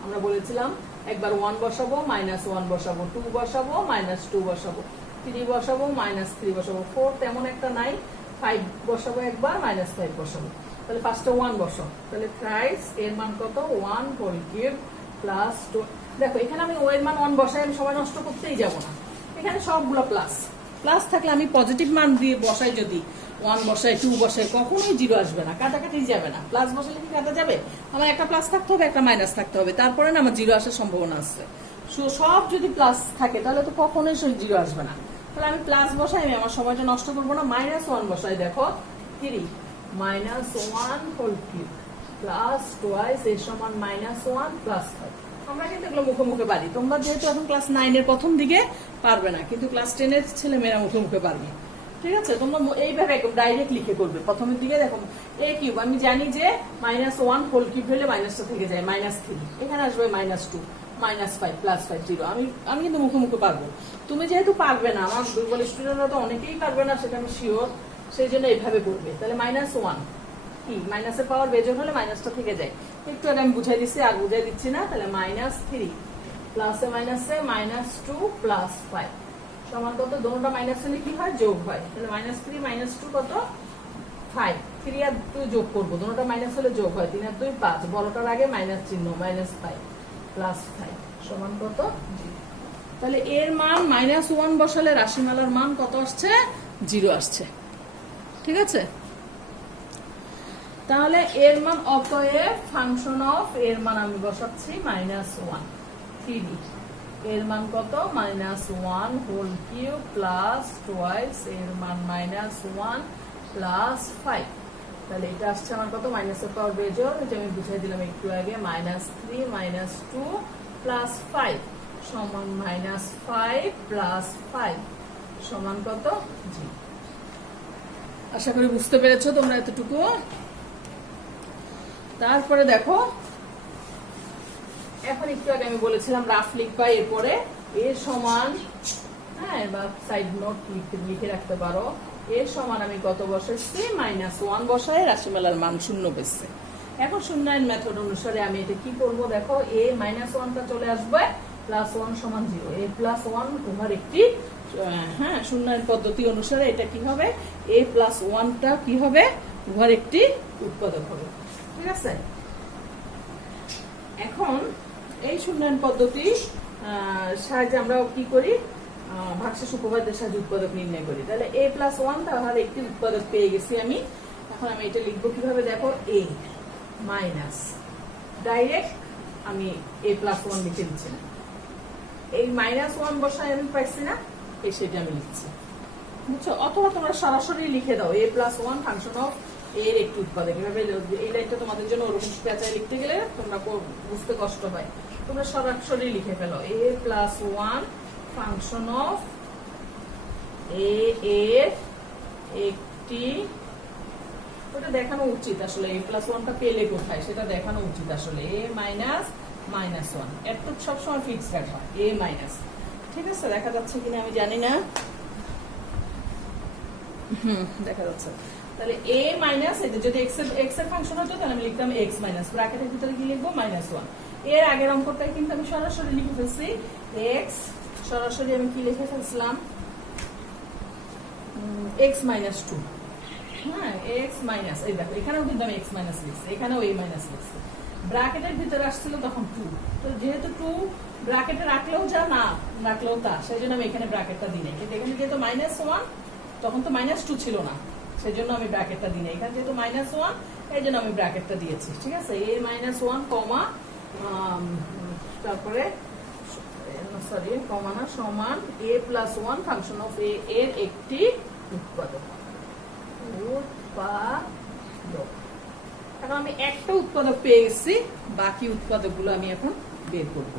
আমরা বলেছিলাম একবার 1 বসাবো, -1 বসাবো, 2 বসাবো, -2 বসাবো, 3 বসাবো, -3 বসাবো, 4 তেমন একটা নাই, 5 বসাবো একবার, -5 বসাবো। তাহলে ফার্স্টে 1 বসাও, তাহলে থ্রাইস এর মান কত? 1 হোল কিউব প্লাস 2। দেখো এখানে আমি ও এর মান 1 বসাই, আমি সময় নষ্ট করতেই যাব না, এখানে সবগুলো প্লাস প্লাস থাকলে আমি পজিটিভ মান দিয়ে বসাই, যদি 1 বসাই 2 বসাই কখনোই 0 আসবে না, কাটাকাটি যাবে না। প্লাস বসালে কি কাটা যাবে? আমার একটা প্লাস থাকতে হবে, একটা মাইনাস থাকতে হবে, তারপরে না আমার 0 আসার সম্ভাবনা আছে। সব যদি প্লাস থাকে তাহলে তো কখনোই 0 আসবে না। তাহলে আমি প্লাস বসাই, আমি আমার সময়টা নষ্ট করবো না, -1 বসাই। দেখো 3 -1 হোল কিউব প্লাস টুয়াইস এর সমান -1 প্লাস 5। আমরা কিন্তু এগুলো মুখে মুখে পারি, তোমরা যেহেতু এখন ক্লাস 9 এর প্রথম দিকে পারবে না, কিন্তু ক্লাস 10 এর ছেলে মেয়েরা মুখে মুখে পারবে, ঠিক আছে। তোমরা এইভাবে একদম ডাইরেক্ট লিখে করবে। প্রথমের দিকে দেখো এ কিউব, আমি জানি যে -1 হোল কিউব হলে মাইনাসটা থেকে যায় -3, এখানে আসবে -2 -5 প্লাস 5 0। আমি কিন্তু মুখে মুখে পারবো, তুমি যেহেতু পারবে না, আমার দুর্বল স্টুডেন্টরা তো অনেকেই পারবে না, সেটা আমি শিওর, সেই জন্য এইভাবে করবে। তাহলে -1 কি, মাইনাসের পাওয়ার বেজোর হলে মাইনাসটা থেকে যায়, একটু আমি বুঝাই দিচ্ছি, আর বুঝাই দিচ্ছি না। তাহলে -3 প্লাসে মাইনাসে -2 প্লাস 5 সমান কত? দুটোটা মাইনাস হলে কি হয়? যোগ হয়। তাহলে -3 -2 কত? 5। 3 আর 2 যোগ করবো, দুটোটা মাইনাস হলে যোগ হয়, 3 আর 2 5, বড়টার আগে মাইনাস চিহ্ন, -5 প্লাস 5 সমান কত? 0। তাহলে এর মান -1 বসালে রাশিমালার মান কত আসছে? 0 আসছে, ঠিক আছে। তাহলে এর মান, অতএব ফাংশন অফ এর মান আমি বসাচ্ছি -1, 3 এর মান কত? -1 হোল কিউব প্লাস টুয়াইস এর মান -1 প্লাস 5। তাহলে এটা আসছে আমার কত? মাইনাসের পাওয়ার বেজোর, এটা আমি বুঝাই দিলাম একটু আগে, -3 -2 প্লাস 5 সমান -5 প্লাস 5 সমান কত? 0। আশা করি বুঝতে পেরেছো তোমরা এতটুকু। তারপরে দেখো, এখন একটু আগে আমি বলেছিলাম রাফ লিখবা, এরপরে এর সমান, হ্যাঁ, বা সাইড নোট লিখে রাখতে পারো, এর সমান আমি কত বসাচ্ছি? -1 বসায় রাশিমালার মান শূন্য পেয়েছে। এখন শূন্যায়ন মেথড অনুসারে আমি এটা কি করব? দেখো এ -1টা চলে আসবে, +1 সমান 0, এ +1 উভয়ের একটি, হ্যাঁ, শূন্যায়ন পদ্ধতি অনুসারে এটা কি হবে? এ +1টা কি হবে? উভয়ের একটি উৎপাদক হবে, ঠিক আছে। এখন এই শূন্যায়ন পদ্ধতি সাহায্যে আমরা কি করি? ভাগশেষ উপপাদ্যের সাহায্যে উৎপাদক নির্ণয় করি। তাহলে a +1 তাহলে একটি উৎপাদক পেয়ে গেছি আমি। এখন আমি এটা লিখবো কিভাবে? দেখো a মাইনাস, ডাইরেক্ট আমি a +1 লিখে দিচ্ছি না, এই -1 বসায় আমি পাইছি না, এই সেটা আমি লিখছি, বুঝছো। অথবা তোমরা সরাসরি লিখে দাও a +1 ফাংশন অফ এর একটি উৎপাদক। এভাবে এই লাইনটা তোমাদের জন্য ওরকম পেঁচায় লিখতে গেলে তোমরা বুঝতে কষ্ট হয়, তোমরা সরাসরি লিখে ফেলো a +1 ফাংশন অফ এ এর একটি, ওটা দেখানো উচিত আসলে, a +1টা পেলে কোথায় সেটা দেখানো উচিত আসলে। a -1 একটু সবসময় ফিক্স রাখা, a মাইনাস, ঠিক আছে। দেখা যাচ্ছে কিনা আমি জানি না, দেখা যাচ্ছে। তাহলে a মাইনাস, এটা যদি x এর ফাংশন হতো তাহলে আমি লিখতাম x মাইনাস, ব্র্যাকেটের ভিতরে কি লিখবো? -1। এর আগের অঙ্কটাই কিন্তু আমি সরাসরি লিখে ফেলছি x, সরাসরি আমি কি লিখে ফেলছিলাম? x -2, হ্যাঁ, x মাইনাস, এই দেখো এখানেও কিন্তু আমি x মাইনাস লিখছি, এখানেও a মাইনাস লিখছি, ব্র্যাকেটের ভিতরে আসছিল তখন 2, তো যেহেতু 2 ব্র্যাকেটে রাখলেও যা, না রাখলেও তা, সেই জন্য আমি এখানে ব্র্যাকেটটা দিই নাই। কিন্তু এখানে যেহেতু -1 তখন তো -2 ছিল না, সেই জন্য আমি ব্র্যাকেটটা দিই নাই। এখানে যেহেতু -1 এই জন্য আমি ব্র্যাকেটটা দিয়েছি, ঠিক আছে। a -1 কমা, তারপরে সরি কমা না, সমান a +1 ফাংশন অফ এ এর একটি উৎপাদক উৎপাদক। এখন আমি একটা উৎপাদক পেয়ে গেছি, বাকি উৎপাদকগুলো আমি এখন বের করব।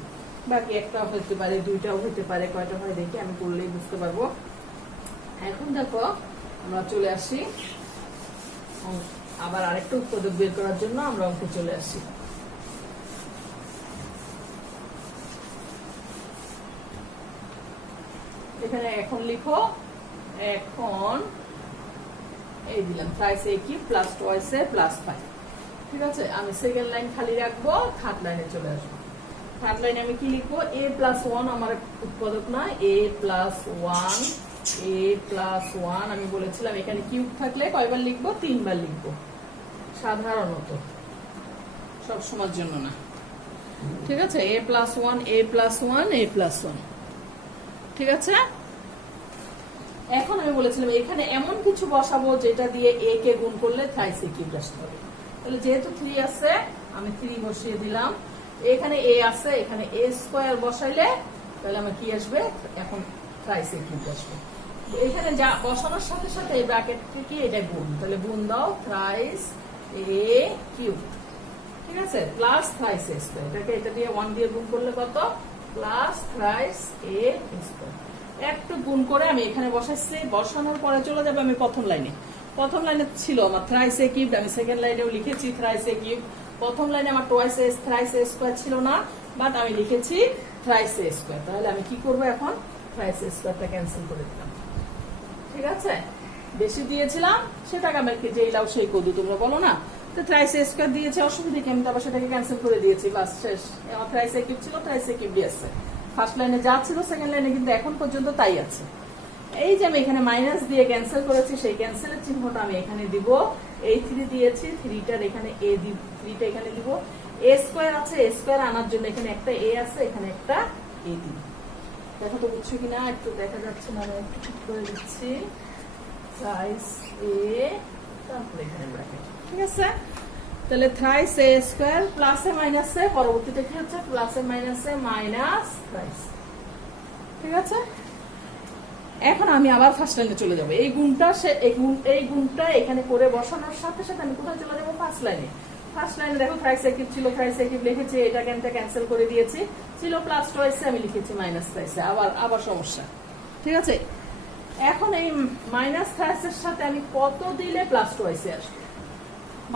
বাকি একটাও হতে পারে, দুইটাও হতে পারে, কয়টা হয় দেখে আমি করলেই বুঝতে পারবো। এখন দেখো আমরা চলে আসি আবার আরেকটা উৎপাদক বের করার জন্য আমরা অঙ্কে চলে আসি। এখানে এখন লিখো, এখন এই দিলাম thrice a cube plus twice a plus 5। ঠিক আছে, আমি সেকেন্ড লাইন খালি রাখবো, থার্ড লাইনে চলে আসবো। থার্ড লাইনে আমি কি লিখবো, a প্লাস 1 আমার উৎপাদক না, a প্লাস 1 a প্লাস 1। আমি বলেছিলাম এখানে কিউব থাকলে কয়বার লিখবো, 3 বার লিখবো সাধারণত, সব সময়ের জন্য না। ঠিক আছে, a plus 1 a plus 1 a plus 1। ঠিক আছে, এখন আমি বলেছিলাম এখানে এমন কিছু বসাবো যেটা দিয়ে a কে গুণ করলে থ্রাইস a কিউব আসতে হবে। তাহলে যেহেতু 3 আছে আমি 3 বসিয়ে দিলাম, এখানে a আছে, এখানে a স্কয়ার বসাইলে তাহলে আমার কি আসবে, এখন থ্রাইস a কিউব আসবে। এখানে যা বসানোর সাথে সাথে এই ব্র্যাকেট থেকে এটা গুণ, তাহলে গুণ দাও থ্রাইস a কিউব। ঠিক আছে, প্লাস থ্রাইস a স্কয়ার, এটাকে এটা দিয়ে 1 দিয়ে গুণ করলে কত, প্লাস থ্রাইস a স্কয়ার। একটু গুণ করে আমি এখানে বসাচ্ছি, বসানোর পরে চলে যাবে আমি প্রথম লাইনে। প্রথম লাইনে ছিল আমার থ্রাইস a কিউব, আমি সেকেন্ড লাইনেও লিখেছি থ্রাইস a কিউব। প্রথম লাইনে আমার twice a thrice a square ছিল না, বাট আমি লিখেছি থ্রাইস a স্কয়ার। তাহলে আমি কি করব, এখন থ্রাইস a স্কয়ারটা ক্যান্সেল করে দিলাম। ঠিক আছে, বেশি দিয়েছিলাম সেটাকে আমি যেই লাও সেই কদু, তোমরা বলো না, তো থ্রাইস a স্কয়ার দিয়েছে, অসুবিধা কি, আমি তো আবার সেটাকে ক্যান্সেল করে দিয়েছি, বাস শেষ। আমার থ্রাইস a কিউব ছিল, থ্রাইস a কিউব আছে। ফার্স্ট লাইনে যা ছিল সেকেন্ড লাইনে কিন্তু এখন পর্যন্ত তাই আছে। এই যে আমি এখানে মাইনাস দিয়ে ক্যান্সেল করেছি, সেই ক্যান্সেলের চিহ্নটা আমি এখানে দিব। এই 3 দিয়েছি, 3টার এখানে a দিব, 3টা এখানে দিব। a স্কয়ার আছে, a স্কয়ার আনার জন্য এখানে একটা a আছে, এখানে একটা a দিব। দেখো তো বুঝছো কিনা, একটু দেখা যাচ্ছে না, আমি একটু ঠিক করে দিচ্ছি। থ্রাইস a, তারপরে এখানে ব্র্যাকেট। ঠিক আছে, তাহলে thrice a square plus a minus a, পরবর্তীতে কি হচ্ছে, plus a minus a minus thrice. ঠিক আছে, এখন আমি আবার ফার্স্ট লাইনে চলে যাব। এই গুণটা এখানে করে বসানোর সাথে সাথে আমি কোথায় চলে যাবো, ফার্স্ট লাইনে। ফার্স্ট লাইনে দেখো থ্রাইস a কিউব ছিল, থ্রাইস a কিউব লিখেছি, এটাকে আমি ক্যান্সেল করে দিয়েছি, ছিল প্লাস টুয়াইস আমি লিখেছি মাইনাস থ্রাইস, আবার সমস্যা। ঠিক আছে, এখন এই মাইনাস থ্রাইসের সাথে আমি কত দিলে প্লাস টুয়াইসে আসবে,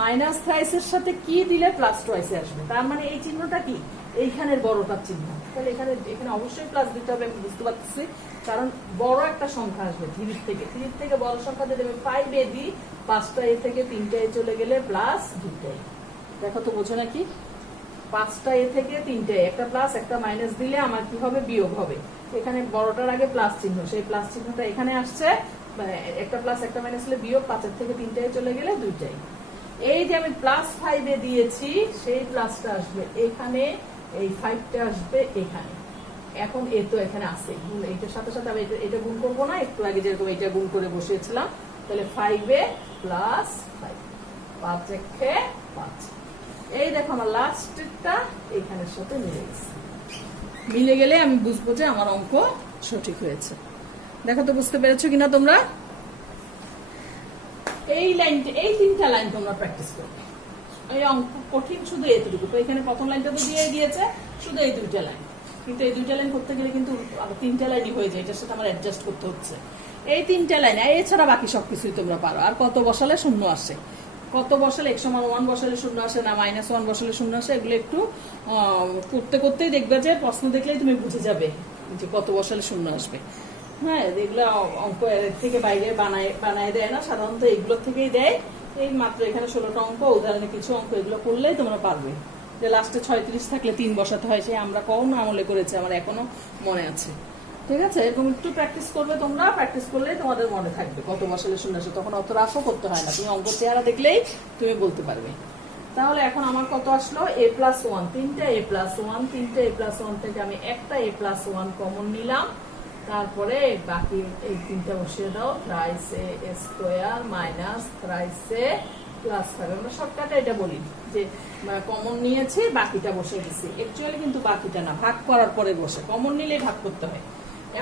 মাইনাস থ্রাইসের সাথে কি দিলে প্লাস টুয়াইসে আসবে, তার মানে এই চিহ্নটা কি, এইখানের বড়টার চিহ্ন। তাহলে এখানে অবশ্যই প্লাস দিতে হবে, আমি বুঝতে পারছি, কারণ বড় একটা সংখ্যা আসবে 3 থেকে বড় সংখ্যা যদি আমি 5 এ দিই, 5টা এ থেকে 3টা এ চলে গেলে প্লাস 2টা। দেখো তো বোঝো নাকি, 5টা এ থেকে 3টা এ, একটা প্লাস একটা মাইনাস দিলে আমার কি হবে, বিয়োগ হবে। এখানে বড়টার আগে প্লাস চিহ্ন, সেই প্লাস চিহ্নটা এখানে আসছে, একটা প্লাস একটা মাইনাস হলে বিয়োগ, 5 থেকে 3টা এ চলে গেলে 2টাই। এই যে আমি প্লাস 5 এ দিয়েছি, সেই প্লাসটা আসবে এখানে, এই 5টা আসবে এখানে। এখন এ তো এখানে আছে, এইটার সাথে সাথে আমি এটা গুণ করবো না, একটু আগে যেরকম এটা গুণ করে বসিয়েছিলাম। তাহলে 5 এ প্লাস 5, 5 একে 5। এই দেখো আমার লাস্টটা এখানের সাথে মিলে গেছে, মিলে গেলে আমি বুঝবো যে আমার অঙ্ক সঠিক হয়েছে। দেখো তো বুঝতে পেরেছো কিনা তোমরা। এই 3টা লাইন তোমরা প্র্যাকটিস করবে। এই অঙ্ক কঠিন শুধু এতটুকু, তো এখানে প্রথম লাইনটা তো দিয়ে দিয়েছে, শুধু এই 2টা লাইন, কিন্তু এই 2টা লাইন করতে গেলে কিন্তু 3টা লাইনই হয়ে যায়, এটার সাথে আমার অ্যাডজাস্ট করতে হচ্ছে। এই 3টা লাইন, এছাড়া বাকি সবকিছুই তোমরা পারো। আর কত বসালে শূন্য আসে, কত বসালে x=1 বসালে শূন্য আসে না, -1 বসালে শূন্য আসে, এগুলো একটু করতে করতেই দেখবে যে প্রশ্ন দেখলেই তুমি বুঝে যাবে যে কত বসালে শূন্য আসবে। হ্যাঁ, এগুলো অঙ্ক এর থেকে বাইরে বানায় দেয় না, সাধারণত এগুলো থেকেই দেয়। এই মাত্র এখানে 16টা অঙ্ক, উদাহরণে কিছু অঙ্ক, এগুলো করলেই তোমরা পারবে। যে লাস্টে 36 থাকলে 3 বসাতে হয়, সে আমরা কোন আমলে করেছি, আমার এখনো মনে আছে। ঠিক আছে, এবং একটু প্র্যাকটিস করবে তোমরা, প্র্যাকটিস করলেই তোমাদের মনে থাকবে কত বসালে শূন্য আসে, তখন অত রাফও করতে হয় না, তুমি অঙ্ক চেহারা দেখলেই তুমি বলতে পারবে। তাহলে এখন আমার কত আসলো, a+1, 3টা a+1, 3টা a+1 থেকে আমি একটা a+1 কমন নিলাম, তারপরে বাকি এই 3টা বসিয়ে দাও, thrice a square minus thrice a plus 5। আমরা শর্টকাটে এটা বলি যে কমন নিয়েছি, বাকিটা বসে দিচ্ছি। অ্যাকচুয়ালি কিন্তু বাকিটা না, ভাগ করার পরে বসে, কমন নিলেই ভাগ করতে হয়।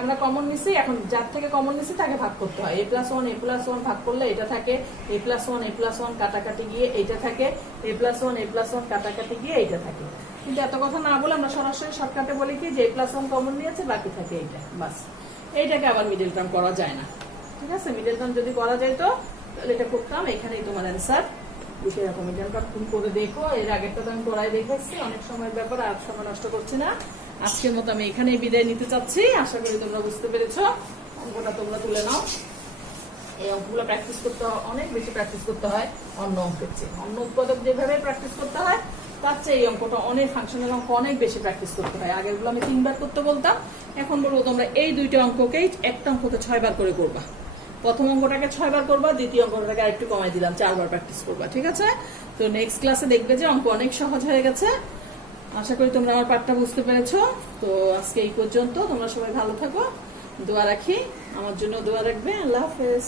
আমরা কমন নিছি, এখন যার থেকে কমন নিছি তাকে ভাগ করতে হয়। a+1 ভাগ করলে এটা থাকে, a+1 কাটাকাটি গিয়ে এইটা থাকে, a+1 কাটাকাটি গিয়ে এইটা থাকে। কিন্তু এত কথা না বলে আমরা সরাসরি শর্টকাটে বলি কি যে a+1 কমন নিয়েছে, বাকি থাকে এইটা, বাস। এইটাকে আবার মিডল টার্ম করা যায় না, ঠিক আছে? মিডল টার্ম যদি করা যায় তো তাহলে এটা করতাম, এখানেই তোমার অ্যান্সার লিখে রাখো। মিডল টার্ম তুমি করে দেখো, এর আগেরটা তো আমি করাই দেখাচ্ছি, অনেক সময়ের ব্যাপার, আর সময় নষ্ট করছি না। আজকের মতো আমি এখানেই বিদায় নিতে চাচ্ছি। আশা করি তোমরা বুঝতে পেরেছো। অঙ্কটা তোমরা তুলে নাও। এই অঙ্কগুলো প্র্যাকটিস করতে হয়, অনেক বেশি প্র্যাকটিস করতে হয় অন্য অঙ্কের চেয়ে। অন্য উৎপাদক যেভাবে প্র্যাকটিস করতে হয় তার চেয়ে এই অঙ্কটা অনেক, ফাংশনাল অঙ্ক অনেক বেশি প্র্যাকটিস করতে হয়। আগেরগুলো আমি 3 বার করতে বলতাম, এখন বলবো তোমরা এই 2টা অঙ্ককেই একটা অঙ্ককে 6 বার করে করবা। প্রথম অঙ্কটাকে 6 বার করবা, দ্বিতীয় অঙ্কটাকে আরেকটু কমাই দিলাম, 4 বার প্র্যাকটিস করবা, ঠিক আছে? তো নেক্সট ক্লাসে দেখবে যে অঙ্ক অনেক সহজ হয়ে গেছে। আশা করি তোমরা আমার পাঠটা বুঝতে পেরেছো। তো আজকে এই পর্যন্ত, তোমরা সবাই ভালো থাকো, দোয়া রাখি, আমার জন্য দোয়া রাখবে। আল্লাহ হাফেজ।